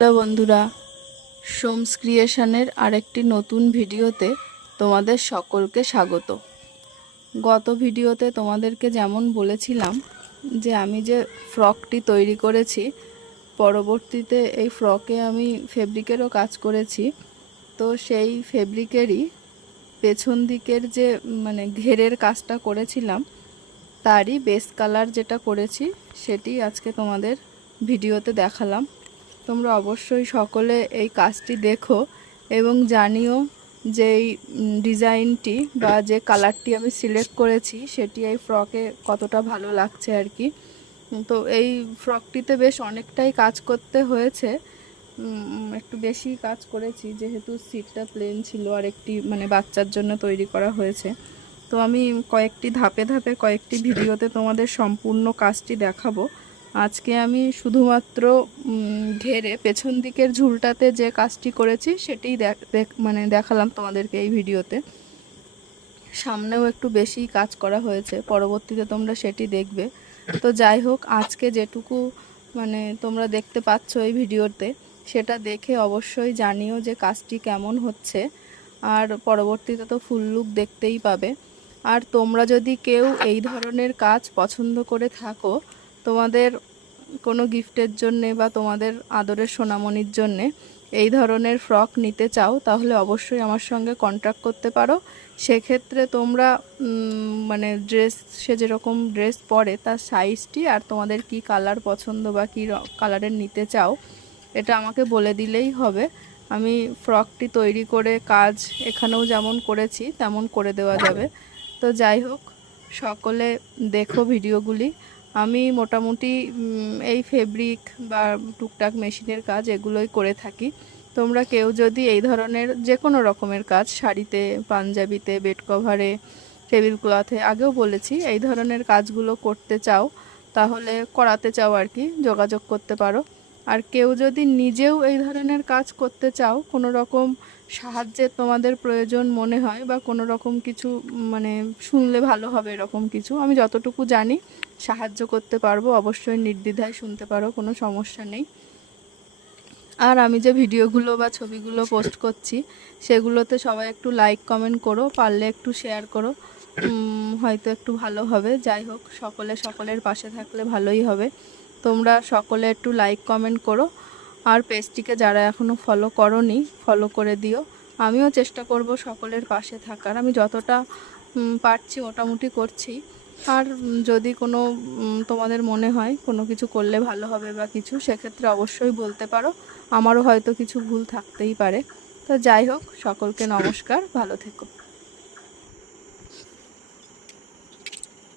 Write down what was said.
Hello বন্ধুরা, সোমস ক্রিয়েশনের আরেকটি নতুন ভিডিওতে তোমাদের সকলকে স্বাগত। গত ভিডিওতে তোমাদেরকে যেমন বলেছিলাম যে আমি যে ফ্রকটি তৈরি করেছি, পরবর্তীতে এই ফ্রকে আমি ফেব্রিকেরও কাজ করেছি। তো সেই ফেব্রিকেরই পেছন দিকের যে ঘেরের কাজটা করেছিলাম, তারই বেস কালার যেটা করেছি সেটি আজকে তোমাদের ভিডিওতে দেখালাম। তোমরা অবশ্যই সকলে এই কাজটি দেখো এবং জানিও যে এই ডিজাইনটি বা যে কালারটি আমি সিলেক্ট করেছি সেটি এই ফ্রকে কতটা ভালো লাগছে আর কি। তো এই ফ্রকটিতে বেশ অনেকটাই কাজ করতে হয়েছে, একটু বেশি কাজ করেছি যেহেতু সিটটা প্লেন ছিল আর একটি বাচ্চার জন্য তৈরি করা হয়েছে। তো আমি কয়েকটি ধাপে ধাপে কয়েকটি ভিডিওতে তোমাদের সম্পূর্ণ কাজটি দেখাবো। আজকে আমি শুধুমাত্র ঘেরে পেছন দিকের ঝুলটাতে যে কাজটি করেছি সেটাই দেখালাম তোমাদেরকে এই ভিডিওতে। সামনেও একটু বেশি কাজ করা হয়েছে, পরবর্তীতে তোমরা সেটি দেখবে। তো যাই হোক, আজকে যেটুকু তোমরা দেখতে পাচ্ছ এই ভিডিওতে সেটা দেখে অবশ্যই জানিও যে কাজটি কেমন হচ্ছে, আর পরবর্তীতে তো ফুল লুক দেখতেই পাবে। আর তোমরা যদি কেউ এই ধরনের কাজ পছন্দ করে থাকো, তোমাদের কোনো গিফটের জন্যে বা তোমাদের আদরের সোনামণির জন্যে এই ধরনের ফ্রক নিতে চাও, তাহলে অবশ্যই আমার সঙ্গে কন্ট্যাক্ট করতে পারো। সেক্ষেত্রে তোমরা ড্রেস, সে যেরকম ড্রেস পরে তার সাইজটি আর তোমাদের কি কালার পছন্দ বা কী কালারের নিতে চাও এটা আমাকে বলে দিলেই হবে। আমি ফ্রকটি তৈরি করে কাজ এখানেও যেমন করেছি তেমন করে দেওয়া যাবে। তো যাই হোক, সকলে দেখো ভিডিওগুলি। আমি মোটামুটি এই ফেব্রিক বা টুকটাক মেশিনের কাজ এগুলোই করে থাকি। তোমরা কেউ যদি এই ধরনের যে কোনো রকমের কাজ, শাড়িতে, পাঞ্জাবিতে, বেড কভারে, টেবিল ক্লথে, আগেও বলেছি, এই ধরনের কাজগুলো করতে চাও, তাহলে করাতে চাও আর কি, যোগাযোগ করতে পারো। আর কেউ যদি নিজেও এই ধরনের কাজ করতে চাও, কোনো রকম সাহায্যের তোমাদের প্রয়োজন মনে হয় বা কোনো রকম কিছু শুনলে ভালো হবে এরকম কিছু, আমি যতটুকু জানি সাহায্য করতে পারবো। অবশ্যই নির্দ্বিধায় শুনতে পারো, কোনো সমস্যা নেই। আর আমি যে ভিডিওগুলো বা ছবিগুলো পোস্ট করছি সেগুলোতে সবাই একটু লাইক কমেন্ট করো, পারলে একটু শেয়ার করো, হয়তো একটু ভালো হবে। যাই হোক, সকলের পাশে থাকলে ভালোই হবে। তোমরা সকলে একটু লাইক কমেন্ট করো, আর পেজটিকে যারা এখনও ফলো করোনি ফলো করে দিও। আমিও চেষ্টা করব সকলের পাশে থাকার, আমি যতটা পারছি মোটামুটি করছি। আর যদি কোনো তোমাদের মনে হয় কোনো কিছু করলে ভালো হবে বা কিছু, সেক্ষেত্রে অবশ্যই বলতে পারো, আমারও হয়তো কিছু ভুল থাকতেই পারে। তো যাই হোক, সকলকে নমস্কার, ভালো থেকো।